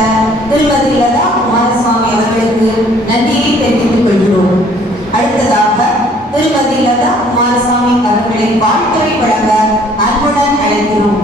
அளித்த திருமதி லதா குமாரசுவாமி அவர்களுக்கு நன்றியை தெரிவித்துக் கொள்கிறோம். அடுத்ததாக திருமதி லதா குமாரசுவாமி அவர்களின் வாழ்த்துரை வழங்க அன்புடன் அழைக்கிறோம்.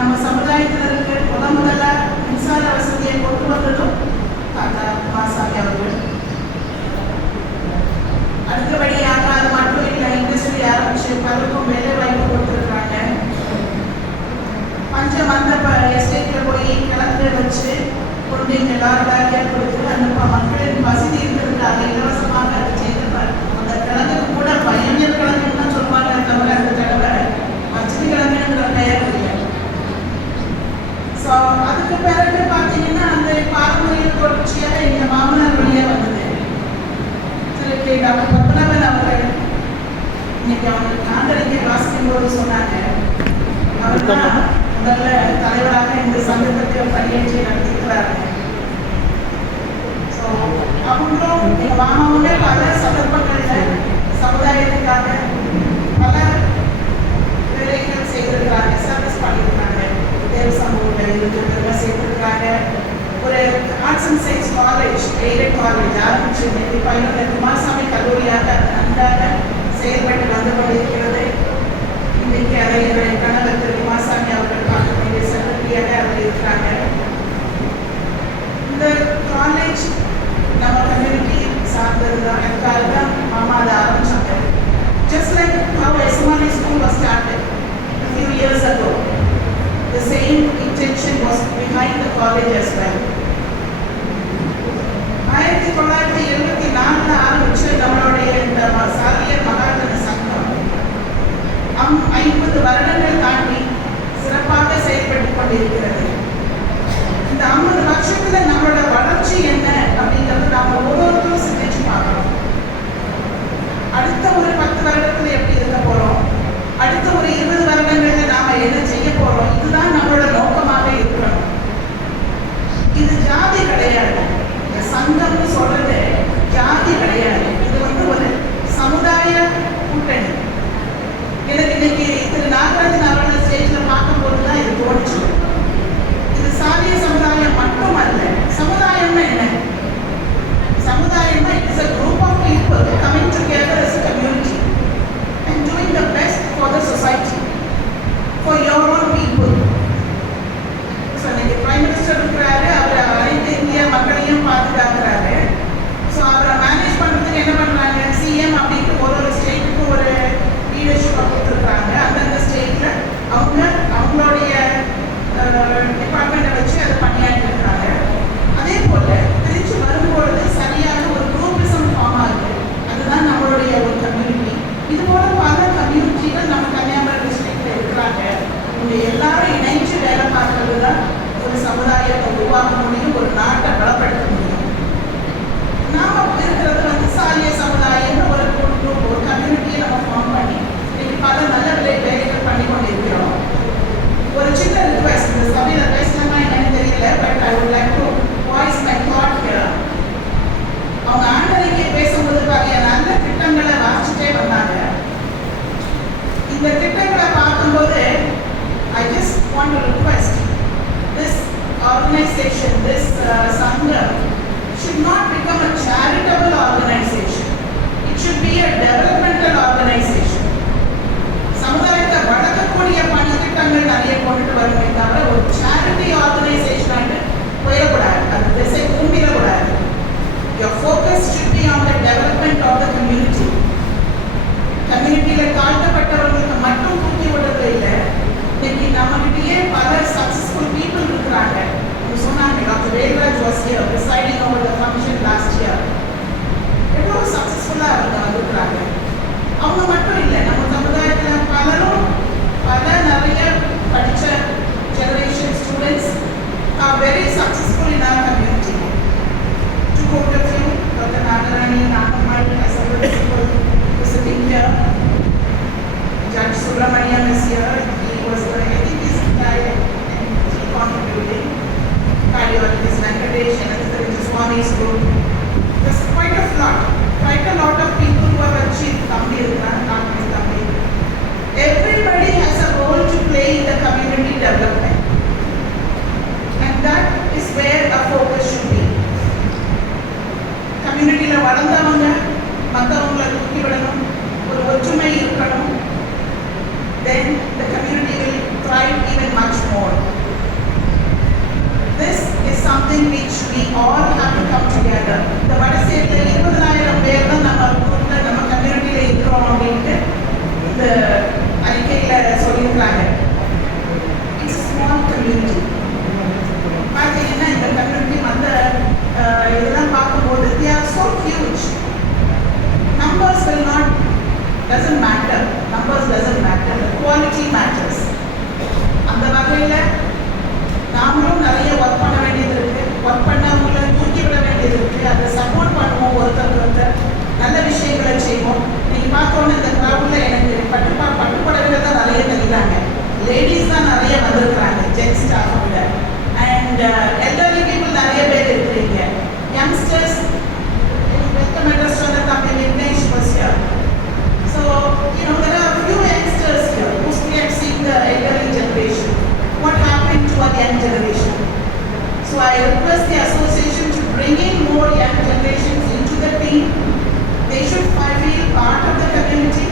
நம்ம சமுதாயத்தினருக்கு முதல்ல மின்சார வசதியை கொண்டு வந்ததும் தாத்தா குமாரசாமி அவர்கள். அடுத்தபடியாக அது மட்டும் இல்லை, இண்டஸ்ட்ரி ஆரம்பிச்சு பலருக்கும் வேலை வாய்ப்பு கொடுத்துருக்காங்க. பஞ்ச மந்த எஸ்டேட்டில் போய் கிழங்கு வச்சு கொண்டு இங்கே வேலையாக கொடுத்து அந்த மக்களின் வசதி இருக்கிறதுக்காக இலவசமாக அதை செய்திருப்பார். அந்த கிழங்குக்கு கூட பயணியர் கிழங்குன்னு தான் சொல்லுவாங்க, தவிர அந்த தடவை வசதி கிழங்குங்கிற பெயர் இல்லை. ஸோ அதுக்கு பிறகு பார்த்தீங்கன்னா அந்த பாரம்பரிய தொடர்ச்சியாக எங்கள் மாமனார் வழியாக வந்தது. திரு டாக்டர் பத்மநாபன் அவர்கள் இன்னைக்கு அவங்களுக்கு நாங்கள் வாசிக்கும் போது சொன்னாங்க, அவர் தான் முதல்ல தலைவராக இந்த சங்கத்துக்கு பணியாற்றி நடத்திக்கிறாங்க. ஸோ அவங்களும் எங்கள் மாமாவுமே பல சந்தர்ப்பங்களில் சமுதாயத்துக்காக பல வேலைகள் செய்திருக்கிறாங்க, சர்வீஸ் பண்ணியிருக்காங்க. தேவ சமூகத்தில் இருக்கிறவங்க சேர்த்துருக்காங்க. ஒரு arts and science college, aided college ஆரம்பிச்சு இன்னைக்கு குமாரசாமி கல்லூரியாக நன்றாக செயல்பட்டு வந்து கொண்டிருக்கிறது. இன்னைக்கு அதை என்னுடைய கணவர் திரு குமாரசாமி அவர்கள் பார்க்கக்கூடிய செக்ரட்டரியாக அவர் இருக்கிறாங்க. இந்த காலேஜ் நம்ம கம்யூனிட்டி சார்ந்தது தான். அதுக்காக தான் மாமா அதை ஆரம்பிச்சாங்க. Just like how SMRI school was started a few years ago, the same intention was behind the college as well. 1974 ஆரம்பிச்சு நம்மளுடைய இந்த சாரியர் மகாஜன சங்கம் 50 வருடங்கள் தாண்டி சிறப்பாக செயல்பட்டு கொண்டிருக்கிறது. இந்த 50 வருஷத்துல நம்மளோட வளர்ச்சி என்ன அப்படிங்கிறது நாம ஒவ்வொருத்தரும் சிந்திச்சு பார்க்கணும். அடுத்த ஒரு 10 வருடத்துல எப்படி இருக்க போறோம், அடுத்த ஒரு 20 வருடங்கள்ல நாம என்ன செய்ய போறோம், இதுதான் நம்மளோட நோக்கமாக இருக்கணும். இது ஜாதி கிடையாது. இந்த சங்கம்னு சொல்றது ஜாதி கிடையாது. இது ஒரு சமுதாய கூட்டணி. எனக்கு இன்னைக்கு திரு நாகராஜன் அவர்கள் ஸ்டேஜ்ல பார்க்கும்போது தான் இது தோணுச்சு. இது சாதிய சமுதாயம் மட்டுமல்ல. சமுதாயம்னா என்ன? சமுதாயம்னா it's a group of people coming together as a community and doing the best for the society, for your own people. So இன்னைக்கு பிரைம் மினிஸ்டர் இருக்கிறாரு, அவர் அனைத்து இந்திய மக்களையும் பாதுகாக்கிறாரு. ஸோ அவரை மேனேஜ் பண்ணுறதுக்கு என்ன பண்ணுறாங்க, சிஎம் அப்படின்ட்டு ஒரு ஸ்டேட்டுக்கு ஒரு லீடர்ஷிப்பை கொடுத்துருக்காங்க. அந்தந்த ஸ்டேட்டில் அவங்களுடைய டிபார்ட்மெண்ட்டை வச்சு அதை பண்ணியாட்டு இருக்காங்க. Sangam should not become a charitable organization. It should be a developmental organization. சமுதாயத்தை வளர்க்கக்கூடிய பணித்திட்டங்கள் நிறைய கொண்டுட்டு வருமே தவிர ஒரு சேரிட்டி ஆர்கனைசேஷன் போயிடக்கூடாது, அது திசை கும்பிடக்கூடாது. Your focus should be on the development of the community. கம்யூனிட்டியில் தாழ்த்தப்பட்டவர்களுக்கு மட்டும் தூக்கி விடுறது இல்லை. இன்னைக்கு நம்மகிட்டயே பல சக்சஸ்ஃபுல் பீப்புள் இருக்கிறாங்க. சொன்னாங்க doctor Velraj was here presiding over the function last year. எவ்வளோ சக்சஸ்ஃபுல்லாக இருக்கிறாங்க. அவங்க மட்டும் இல்லை, நம்ம சமுதாயத்தில் பலரும் பல நிறைய படித்த generation students are very successful in our community. To quote a few, Dr. Nagarani Nagamal as a principal visiting here. Judge Subramaniam is here. He was the, I think he's retired and he contributing. Cardiologist Venkatesh and the Swami's group. There's quite a lot of people who have achieved Kambi. Everybody has a role to play in the community development. And that is where our focus should be. கம்யூனிட்டியில வளர்ந்தவங்க மற்றவங்களை தூக்கி விடணும், ஒரு ஒற்றுமை இருக்கணும். Then the community will thrive even much more. This is something which we all have to come together. இந்த வடசேரியில் 20,000 பேர் தான் நம்ம கம்யூனிட்டியில இருக்கிறோம் அப்படின்ட்டு இந்த அறிக்கையில் சொல்லியிருக்கிறாங்க. It's small community. பார்த்தீங்கன்னா இந்த கம்யூனிட்டி மற்ற இதெல்லாம் பார்க்கும்போது they are so huge. Numbers will not doesn't matter. Numbers doesn't matter. The quality matters. அந்த வகையில் நாமளும் நிறைய ஒர்க் பண்ண வேண்டியது இருக்கு. ஒர்க் பண்ணவங்களை தூக்கி விட வேண்டியது இருக்கு. அதை சப்போர்ட் பண்ணுவோம், ஒருத்தர் நல்ல விஷயங்களை செய்வோம். நீங்கள் பார்த்தோன்னு இந்த க்ரௌடில் எனக்கு பட்டுப்படவில் தான் நிறைய தெரியுறாங்க. லேடிஸ் தான் நிறைய வந்திருக்கிறாங்க ஜென்ஸ் ஸ்டாஃப் விட. அண்ட் எல்டர்லி பீப்புள் நிறைய பேர் இருக்கிறீங்க. யங்ஸ்டர்ஸ் வெல்கம் அட்ரஸ் சொன்ன தம்பி Vignesh was here. So, there are a few youngsters here. Mostly I've seen the elderly generation. What happened to our young generation? So I request the association to bring in more young generations into the team. They should feel part of the community,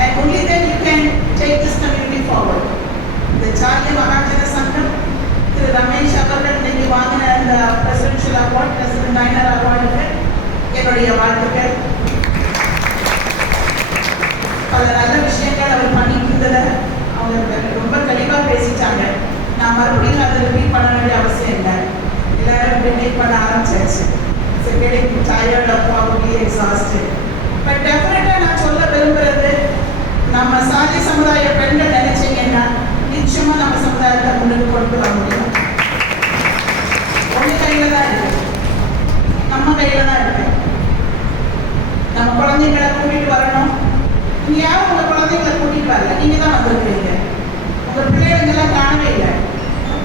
and only then you can take this community forward. The Charya Mahajana Sangam, Thiru Ramesh அவர்கள் இன்னைக்கு வாங்கின அந்த presidential award, President Niner award-க்கு என்னுடைய வாழ்த்துக்கள். பல நல்ல விஷயங்கள் அவர் பண்ணிட்டு இருந்ததை அவங்க ரொம்ப தெளிவாக பேசிட்டாங்க. நான் மறுபடியும் அதை ரிப்பீட் பண்ண வேண்டிய அவசியம் இல்லை. எல்லாரும் ரிப்பீட் பண்ண ஆரம்பிச்சாச்சு. getting tired or probably exhausted. But definitely நான் சொல்ல விரும்புறது, நம்ம சாதி சமுதாய பெண்கள் நினைச்சீங்கன்னா நிச்சயமா நம்ம சமுதாயத்தை முன்னுக்கு கொண்டு வர முடியும். உங்க கையில தான் இருக்கு, நம்ம கையில தான் இருக்கு. நம்ம குழந்தைங்களை கூட்டிட்டு வரணும். நீங்க யாரும் உங்க குழந்தைங்களை கூட்டிட்டு வரல, நீங்க தான் வந்திருக்கிறீங்க. உங்க பிள்ளைங்களெல்லாம் காணவே இல்லை.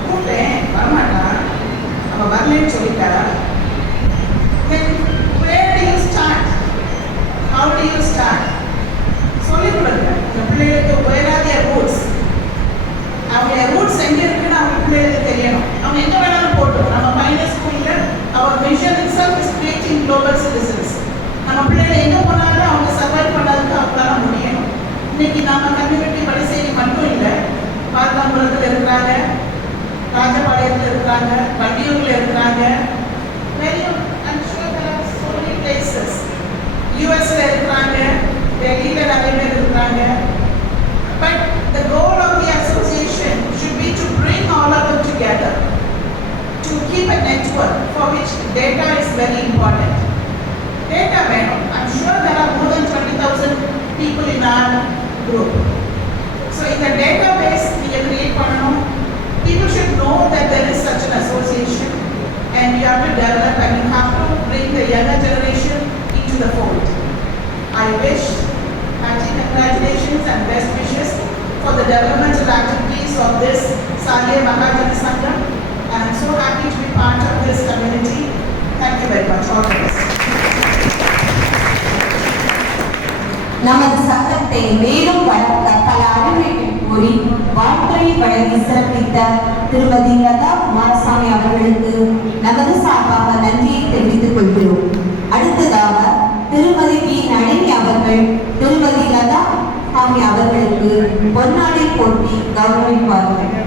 கூப்பிட்டேன், வரமாட்டா, அவ வரலன்னு சொல்லிட்டாரா? Then where do you start? How do you start? சொல்லி கொடுங்க உங்க பிள்ளைகளுக்கு. where are their roots? அவங்க ரூட்ஸ் எங்க இருக்குன்னு அவங்க பிள்ளைகளுக்கு தெரியணும். அவங்க எங்க வேணாலும் போட்டோம். நம்ம பையன் ஸ்கூல்ல அவர் vision itself is creating global citizens. நம்ம பிள்ளைகள் எங்க போனாலும் அவங்க சர்வைவ் பண்ணதுக்கு அவங்களால முடியணும். இன்னைக்கு நம்ம கம்யூனிட்டி வடசேரி மட்டும் இல்லை, பாரதாபுரத்தில் இருக்கிறாங்க, ராஜபாளையத்தில் இருக்கிறாங்க, வண்டியூர்ல இருக்கிறாங்க, places. US-ல இருக்கிறாங்க, டெல்லியில நிறைய பேர் இருக்கிறாங்க. But the goal of the association should be to bring all of them together, to keep a network for which data is very important. Data வேணும். I'm sure there are more than 20,000 people in our group. So in the database we create பண்ணணும். People should know that there is such an association, and you have to develop and you have to bring the younger generation into the fold. I wish hearty congratulations and best wishes for the developmental activities of this Charya Mahajana Sangam, and I'm so happy to be part of this community. Thank you very much. All the best. நமது சங்கத்தை மேலும் வளர்க்க பல அறிவுரைகள் கூறி வாழ்க்கையை வழங்கி சிறப்பித்த திருமதி லதா குமாரசாமி அவர்களுக்கு நமது சார்பாக நன்றியை தெரிவித்துக் கொள்கிறோம். அடுத்ததாக திருமதி வி நளினி அவர்கள் திருமதி லதா சாமி அவர்களுக்கு பொன்னாடை போட்டி கௌரவிப்பார்கள்.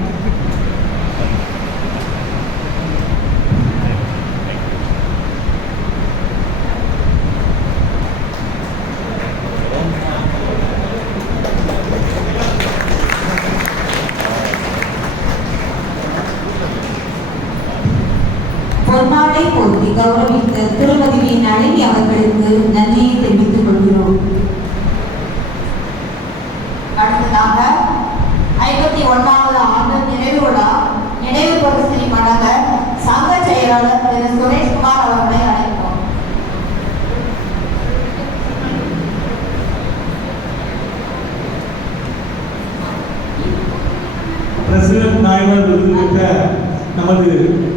பொன்னாடை போட்டி கௌரவித்த திருமதி வி நளினி அவர்களுக்கு நன்றியை தெரிவித்துக் கொள்கிறோம். அடுத்ததாக 51வது ஆண்டு நிறைவு விழா நினைவு பரிசினை வழங்க சங்க செயலாளர் திரு சுரேஷ்குமார் அவர்களை அழைப்போம். பிரசிடென்ட் நாயகர் விருது பெற்ற நமது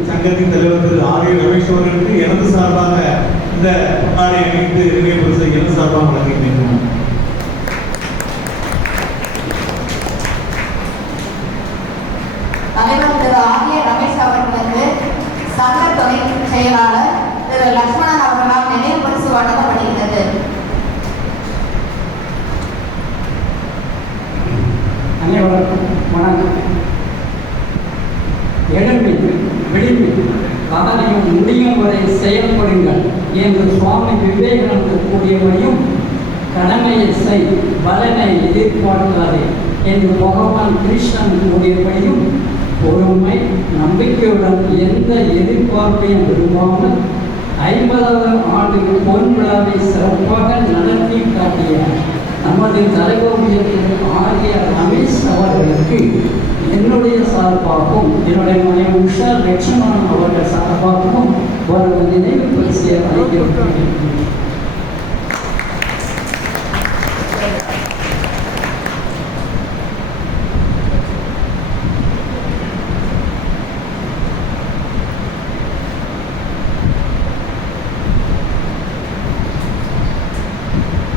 சங்கத்தின் தலைவர் திரு ஆர் ஏ ரமேஷ் அவர்களுக்கு எனது சார்பாக இந்த பொன்னாடை அணிவித்து நினைவு பரிசை எனது சார்பாக வழங்குகின்றேன். தலைவர் திரு ஆர் ஏ ரமேஷ் அவர்களுக்கு சங்க துணை செயலாளர் திரு லட்சுமணன் அவர்களால் நினைவு பரிசு வழங்கப்படுகிறது. அனைவருக்கும் வணக்கம். எழும்பி விழிம்பி காலையும் முடியும் வரை செயல்படுங்கள் என்று சுவாமி விவேகானந்தர் கூறியவையும், கடமையை செய் பலனை எதிர்பார்க்காதே என்று பகவான் கிருஷ்ணன் கூறியபடியும், பொறுமை நம்பிக்கையுடன் எந்த எதிர்பார்ப்பையும் விரும்பாமல் 50வது ஆண்டு பொன் விழாவை சிறப்பாக நடத்தி காட்டிய நமது தலைவர் ஆகிய ரமேஷ் அவர்களுக்கு என்னுடைய சார்பாகவும் என்னுடைய மனைவி உஷா லட்சுமணன் அவர்கள் சார்பாகவும் ஒரு நினைவு பரிசை அளிக்கிறோம்.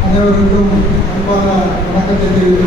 அனைவருக்கும் அன்பான வணக்கத்தை தெரிவித்துக்